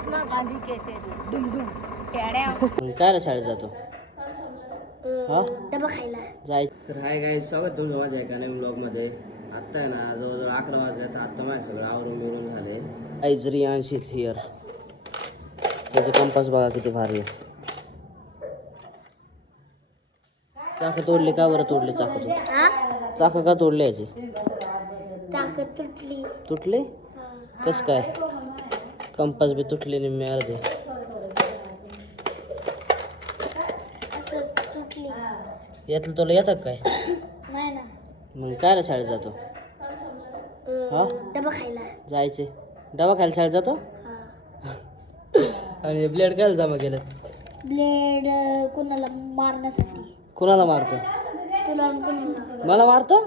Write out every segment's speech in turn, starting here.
महात्मा गांधी कहते थे डुम डुम टेड्या काय रे शाळेत जातो हा डबा खायला जायचं तर हाय गाईज स्वागत तुमचं माझ्या एका नवीन ब्लॉगमध्ये आत्ता आहे ना जवळजवळ 11 वाजले तर आत्ता माझ्या सगळं आवरून मिळून झाले गाईज रियांश इज हिअर त्याचे कंपास बघा किती भारी आहे चाकं तोडले का बरं तोडले चाकं तू चाकं का तोडले याची चाक तुटली तुटले कस काय कंपास बी तुटले निम्मे अर्धे असं तुटली यातलं तुला येतात काय नाही ना मग काय रे शाळेत जातो हा डबा खायला जायचे डबा खायला शाळेत जातो आणि ब्लेड काय जमा केलं ब्लेड कोणाला मारण्यासाठी कुणाला मारतो तुला आणि कोणाला मला मारतो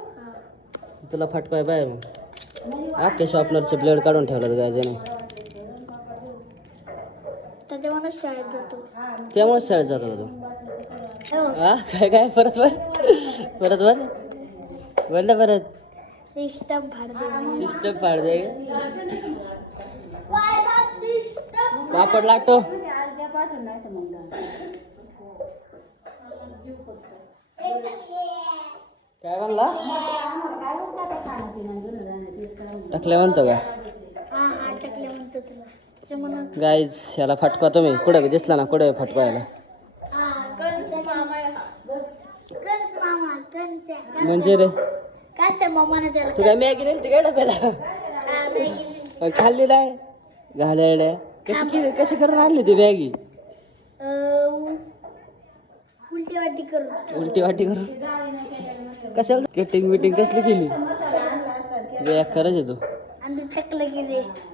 तुला फटकाय बाय मग अख्खे शॉपनरचे ब्लेड काढून ठेवलं काय जण त्याच्यामुळे शाळेत जातो त्यामुळेच शाळेत जातो का तू हा काय काय परत बर बोल ना परत सिस्टम फाडते सिस्टम पाड दे पापड लाटो काय म्हणला टाकले म्हणतो का हा टाकले म्हणतो तुला त्याच्यामुळे गाईज याला फटका तुम्ही कुठे बी दिसला ना कुठे फटकायला म्हणजे रे तू काय मॅगी नेली काय डब्याला खाल्ली नाही घालायला कशी करून आणली ती मॅगी उलटी वाटी करून कशाला कटिंग बिटिंग कसली केली खरंच आहे तू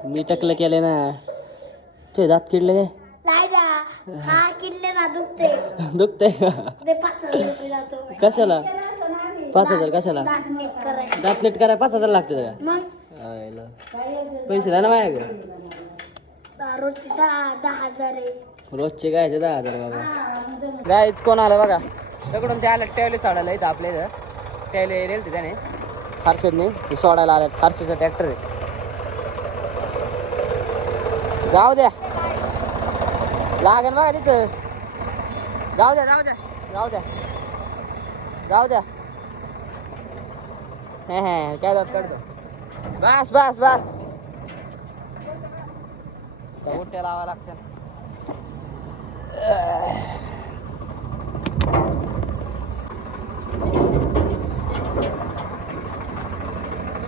मी टकलं केले ना ते दात किडले काय दुखते कशाला 5,000 कशाला दात नीट करायला 5,000 लागते का पैसे नाही ना माझ्या रोजचे 10,000 रोजचे काय 10,000 बाबा गायच कोण आलं बघा तिकडून ते आलं टेवले सोडायला इथं आपल्या इथं टेवले नेलते त्याने हर्षदने ते सोडायला आलं हर्षदचा ट्रॅक्टर आहे जाऊ द्या लागेल बघा तिथं जाऊ द्या हे काय जात काढतो बस मोठ्या लावा लागत्या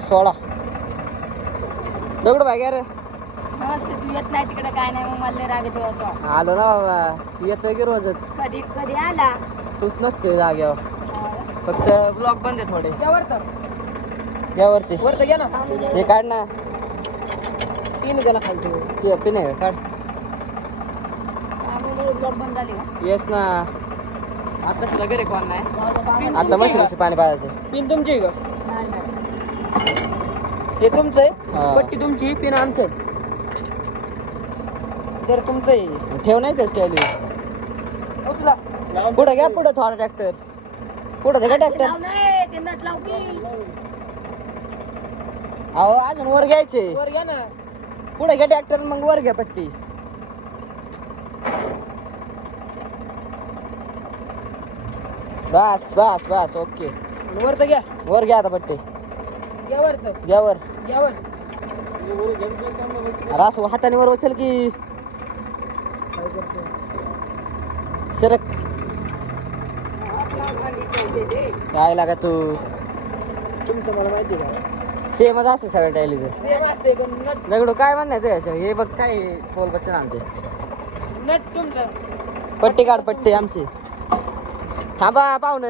सोळा दगड भाई रे तू येत नाही तिकडे काय नाही मग मला राग येतो आलो ना बाबा येतोय की रोजच कधी आला तूच नसते जागेवर फक्त ब्लॉक बंद आहे थोडे यावरती घे ना हे काढ ना पिन गेला खालतो पिन आहे का काढ ब्लॉक बंद झाली का येस ना आता सुद्धा घरी कोण नाही आता मशीन पाणी पाजायचं पिन तुमची का हे तुमचं आहे पट्टी तुमची पिन आमचं तर तुमचं आहे ठेव नाही तेच टॅली उचला पुढे घ्या पुढे थोडा ट्रॅक्टर पुढे दे का ट्रॅक्टर अहो अजून वर घ्यायचे वर घ्या ना पुढे घ्या ट्रॅक्टर मग वर घ्या पट्टी बस ओके वर तर घ्या वर घ्या आता पट्टी घ्या वर तर घ्या वर घ्या वर अरे असं हाताने वर उचल की सरक काय लागा तू तुमचं मला माहिती का सेमच असते सगळ्या टायलीचं सेम असते पण नट दगडू काय म्हणणार याचं हे बघ काय बोल बच्चन आणते नट तुमचं पट्टी काढ पट्टी आमची थांबा पाहुण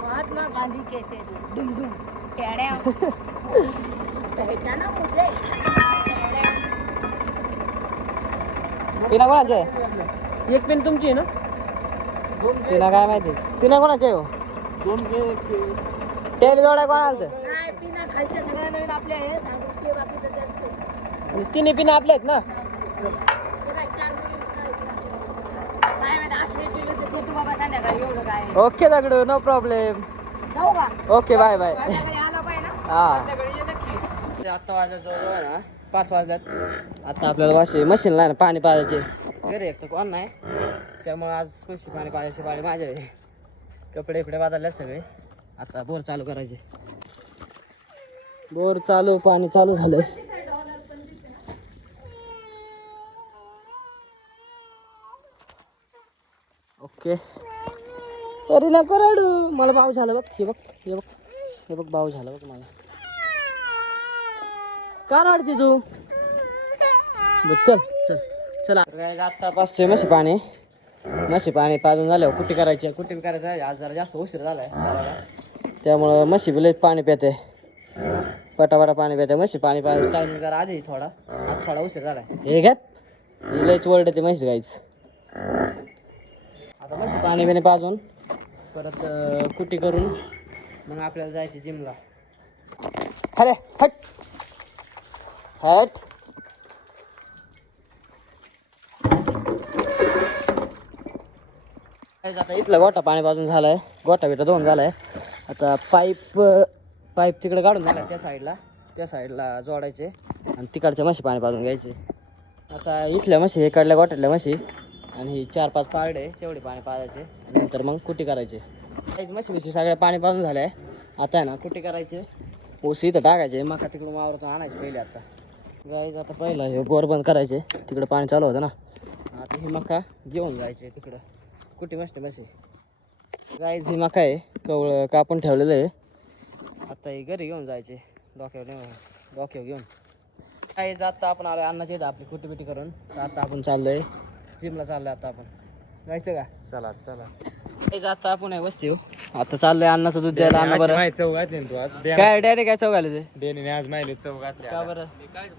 महात्मा गांधी कहते थे डुम डुम टेड्या पहचाना मुझे पिना कोणाचे एक पेन तुमची आहे ना पिना काय माहिती पिना कोणाचे हो टेल जोड्या कोण आलत काय पिना खायचं सगळं नवीन आपले आहेत आणि ते बाकीचं त्यांचं आणि तिन्ही पिन आपल्या आहेत ना ते काय 4 नवीन काय माहिती असले दिले तर घेतो बाबा संध्याकाळी एवढं काय ओके दगडू नो प्रॉब्लेम जाऊ का ओके बाय संध्याकाळी आला पाहिजे ना हा संध्याकाळी ये नक्की आता माझ्या जवळ आहे ना 5 वाजल्यात. आता आपल्याला वाशी मशीनला ना पाणी पाजायचे. घरी एक तर कोण नाही, त्यामुळे आज म्हशी पाणी पाजायची पाणी माझ्या आहे. कपडे इकडे बदलले सगळे. आता बोर चालू करायचे. बोर चालू, पाणी चालू झालंय. ओके. अरे नको रडू, मला भाव झालं बघ. हे बघ हे बघ हे बघ, भाव झालं बघ मला. का रडते तू? बरं चल चल चला. आता पाचशे म्हशी पाणी पाजून झाल्यावर कुट्टी करायची. कुट्टी करायचं आहे. आज जरा जास्त उशीर झालाय त्यामुळं म्हशी बी लई पाणी पिते. पटापटा पाणी पिते म्हशी. पाणी पाजायचं टायमिंग जरा आधी थोडा, आज थोडा उशीर झालाय. हे घ्यात लईच वरडते म्हशी गाईच. आता म्हशी पाणी बिणी पाजून परत कुट्टी करून मग आपल्याला जायची जिमला. हट हट हट. आता इथला गोठा पाणी पाजून झालाय. गोठा बिटा धुवून झालाय. आता पाईप तिकडे काढून झाला. त्या साईडला जोडायचे आणि तिकडच्या म्हशी पाणी पाजून घ्यायचे. आता इथल्या म्हशी इकडल्या गोठ्यातल्या म्हशी आणि ही 4-5 पारडे तेवढे पाणी पाजायचे. नंतर मग कुट्टी करायचे. काहीच म्हशी सगळ्या पाणी पाजून झालंय. आता आहे ना कुट्टी करायचे. ऊस इथं टाकायचे. मका तिकडून वावरातून आणायचे पहिले. आता गाईज आता पहिला हे बोर बंद करायचे. तिकडं पाणी चालू होतं ना. आता ही मका घेऊन जायचे तिकडं. कुठे म्हशी गाईज ही मका आहे. कवळं कापून ठेवलेलं आहे. आता ही घरी घेऊन जायचे. डोक्यावर घेऊन गाईज आता आपण आलो अन्नाची इथं आपली कुट्टी बिटी करून. तर आता आपण चाललोय जिमला. चाललोय आता आपण. जायचं का? चला चला. गाईज आता आपण आहे वस्ती. आता चाललोय अन्नाचं दूध द्यायला. अन्न बरं चव घातली तू आज. काय डॅडी काय चव घाले ते? डेनीने आज माहिती चव घातली. का बरं?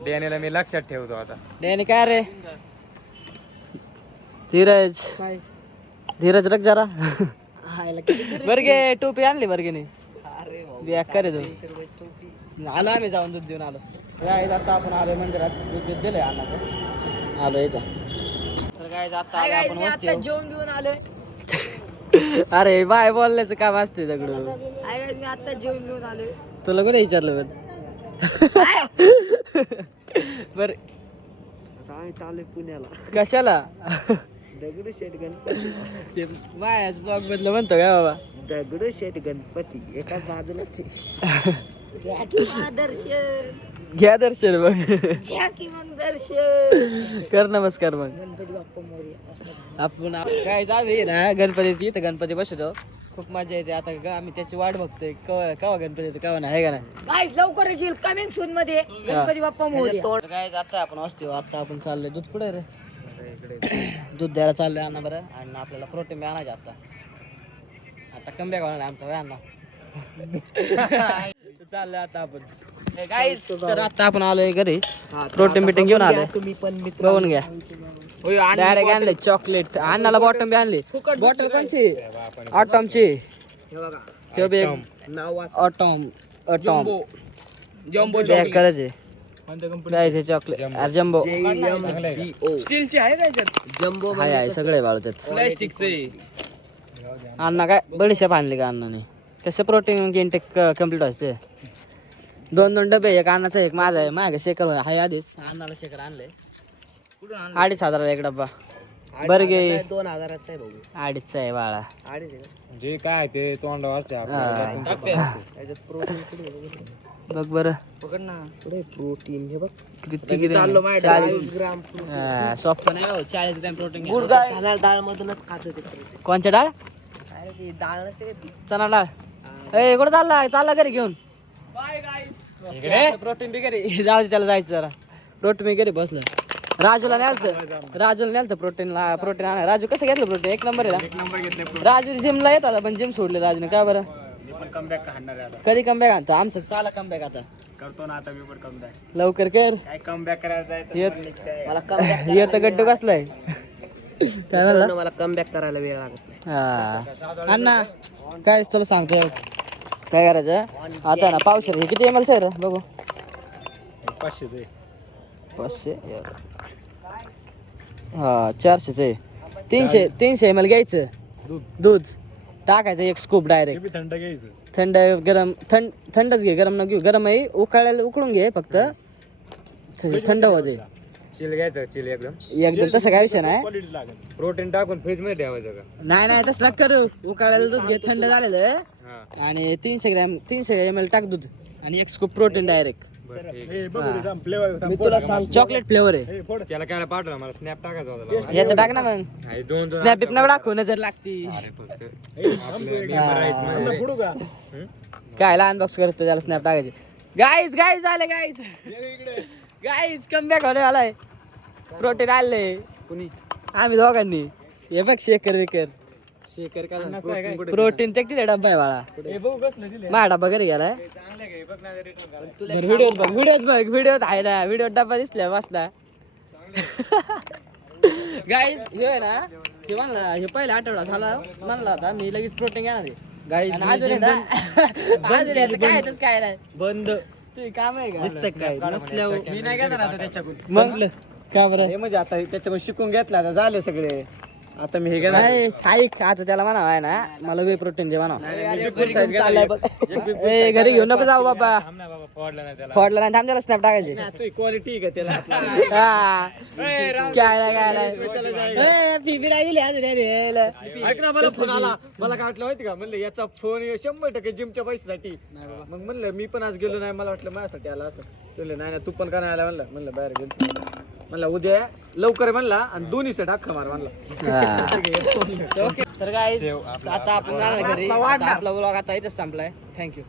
डेनीला मी लक्षात ठेवतो आता. डॅनी काय रे? धीरज रख जरा. बरगे टोपी आणली बरगेने. बेकार आहे तू. आलो आम्ही जाऊन दूध देऊन आलो. गाईज आता आपण आलोय मंदिरात. दूध दिलंय अन्नाचं. आलो इथं. तर गाईज आता आलोय आपण वस्ती. जेवण घेऊन आलोय. अरे बाय बोलण्याचं काम असते दगडू. मी आता जेवण घेऊन आलोय. तुला कुठे विचारलं बर? आता आम्ही चाललोय पुण्याला. कशाला? दगडूशेठ गणपती. मायाच ब्लॉग मधलं म्हणतो काय बाबा? दगडूशेठ गणपती एका बाजूलाच. दर्शन घ्या दर्शन मग. घ्या की मग दर्शन. कर नमस्कार मग. गणपती बाप्पा मोरया. आपण काय जावे ना गणपती. इथं गणपती बसतो. खूप मजा येते. आता आम्ही त्याची वाट बघतोय. केव्हा गणपती येतो केव्हा नाही, आहे का नाही? गाईज लवकरच येईल कमिंग सून मध्ये गणपती बाप्पा मोरया. काय आता आपण असतो. आता आपण चाललोय दूध कुठे रे? दूध द्यायला चाललोय अण्णा बरं. आणि आपल्याला प्रोटीन बी आणायचे. आता कमबॅक होणार आमचा वय अण्णा. चाललंय आता आपण गाईस. तर आता आपण आलोय घरी. प्रोटीन बिटिंग घेऊन आलोय. तुम्ही पण मित्र बघून घ्या. डायरेक्ट आणले चॉकलेट. अण्णाला बॉटम बी आणली. बॉटल कोणची? ऑटॉमची. ते बी नाव ऑटॉम. जम्बो करायचे. जायचे चॉकलेट. अरे जम्बो. स्टीलची आहे काय? जम्बो हाय सगळे बाळू त्यात. प्लॅस्टिकचे. अण्णा काय बडीशेप आणली का अण्णाने? कसं प्रोटीन इंटेक कम्प्लीट असते. 2 डबे. एक अन्नाचा एक माझा आहे. माझ्या शेकर आहे आधीच. अन्नाला शेकर आणले. 2,500 एक डब्बा. बरं गे 2000चा आहे भाऊ. 2.5चा आहे बाळा. 2.5 जे काय ते तोंडावर असते त्याच्यात प्रोटीन बघ बरं. पकड ना. पुढे प्रोटीन हे बघ. किती चाललो माझ्या 40 ग्राम. सॉफ्ट नाही हो. 40 ग्रॅम प्रोटीन. डाळ मधूनच खात होते. कोणच्या डाळ? अरे ती डाळ नसते का ती? चना डाळ. ए कुठं चालला घरी घेऊन. प्रोटीन बी घरी. जाऊ दे त्याला जायचं जरा. प्रोटीन बी घरी बसलं. राजूला नेलतं प्रोटीन आणाय. राजू कसं घेतलं प्रोटीन? 1 नंबर आहे ना. राजू जिमला येत होता पण जिम सोडले राजूने. का बरं? कधी कमबॅक आणतो? आमचं साला कमबॅक आता करतो ना. आता मी पण कमबॅक लवकर कर. काय कमबॅक करायला जायचं. मला कमबॅक येतं गड्डू कसलाय? काय म्हणला? मला कमबॅक करायला वेळ लागत नाही. हा अण्णा काय तुला सांगतो. काय करायचं आता ना? पावशेर हे किती ml आहे बघू. 500 500. हा 400 आहे. 300 ml घ्यायचं दूध. टाकायचं 1 स्कूप डायरेक्ट. थंड घ्यायचं. थंड गरम थंडच घे. गरम न घेऊ. गरम आहे उकळून घे फक्त. थंड होते चिल घ्यायचं चिल एकदम एकदम तसं काय विषय नाही क्वालिटी लागेल प्रोटीन टाकून फ्रीज मध्ये ठेवायचं का नाही तसं करू उकाळायला दूध घे थंड झालेलं आहे. हा आणि 300 ml टाक दूध आणि एक स्कूप प्रोटीन डायरेक्ट बरं ठीक मी तुला सांग चॉकलेट फ्लेवर आहे त्याला काय पाठवलं मला स्नॅप टाकायचा होता याचं टाक ना मग हे दोन स्नॅप बिप न दाखव नजर लागती अरे फक्त आपलं member राहायचं म्हणजे. काय अनबॉक्स करतो त्याला स्नॅप टाकायचे गाईज आले गाईज कम बॅक होणे आलाय प्रोटीन आले कुणी आम्ही दोघांनी हे बघ शेकर शेखर काय प्रोटीन ते किती डब्बा आहे बाळा हे बघू कसलं दिले माझा डब्बा घरी गेलाय चांगलं घे बघ ना रिटर्न व्हिडिओत आहे ना व्हिडिओ डब्बा दिसला वाचला गाईज हे आहे ना हे म्हणला हे पहिला आठवडा झाला म्हणला होता मी लगेच प्रोटीन घेणार आहे गाईज आणि अजून आहे ना, अजून याचं काय आहे, तसं काय नाही बंद तुझी काम आहे का दिसतं काय नसल्यावर मी नाही घेणार आता त्याच्याकडून मग का बरं हे म्हणजे आता त्याच्याकडून शिकून घेतलं आता झाले सगळे आता मी हे घेणार नाही ऐक आता त्याला म्हणावं आहे ना मला वे प्रोटीन दे म्हणावं चाललंय बघ ए, घरी घेऊन नको जाऊ बाबा थांब ना बाबा फोडलं नाही त्याला फोडला नाही थांब त्याला स्नॅप टाकायचे तू क्वालिटी का त्याला हा. काय नाही फी नाही दिली अजून याने. ऐक ना मला फोन आला मला काय वाटलं माहिती का म्हणलं याचा फोन 100% जिमच्या पैशासाठी मग म्हणलं मी पण आज गेलो नाही मला वाटलं माझ्यासाठी आला असं म्हणलं नाही तू पण का नाही आला म्हणलं बाहेर गेलो म्हणलं उद्या लवकर आहे म्हणला आणि दोन्ही सेट अख्खा मार म्हणला तर काय आता आपण जाणार घरी आता आपला व्लॉग आता इथेच संपलाय थँक्यू